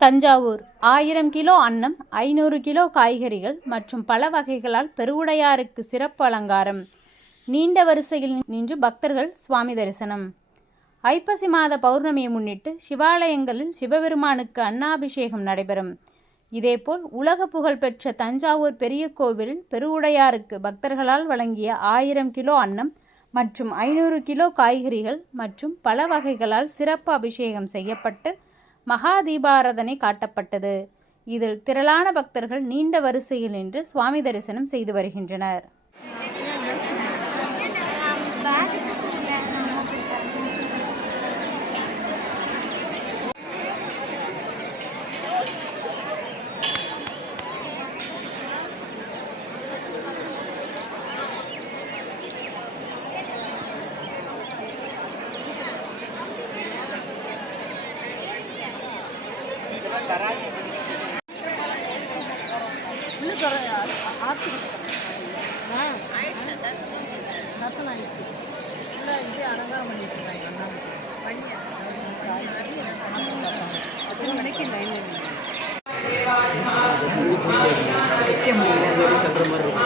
தஞ்சாவூர். ஆயிரம் கிலோ அன்னம் ஐநூறு கிலோ காய்கறிகள் மற்றும் பல வகைகளால் பெருவுடையாருக்கு சிறப்பு அலங்காரம். நீண்ட வரிசையில் நின்று பக்தர்கள் சுவாமி தரிசனம். ஐப்பசி மாத பௌர்ணமியை முன்னிட்டு சிவாலயங்களில் சிவபெருமானுக்கு அன்னாபிஷேகம் நடைபெறும். இதேபோல் உலக புகழ்பெற்ற தஞ்சாவூர் பெரிய கோவிலில் பெருவுடையாருக்கு பக்தர்களால் வழங்கிய ஆயிரம் கிலோ அன்னம் மற்றும் ஐநூறு கிலோ காய்கறிகள் மற்றும் பல வகைகளால் சிறப்பு அபிஷேகம் செய்யப்பட்டு மகா தீபாராதனை காட்டப்பட்டது. இதில் திரளான பக்தர்கள் நீண்ட வரிசையில் நின்று சுவாமி தரிசனம் செய்து வருகின்றனர். தர்சனம் ஆயிடுச்சு இல்லை இது அலங்காரம் பண்ணிட்டு இருக்காங்க அண்ணா மணிக்கு லைன் வைக்க முடியல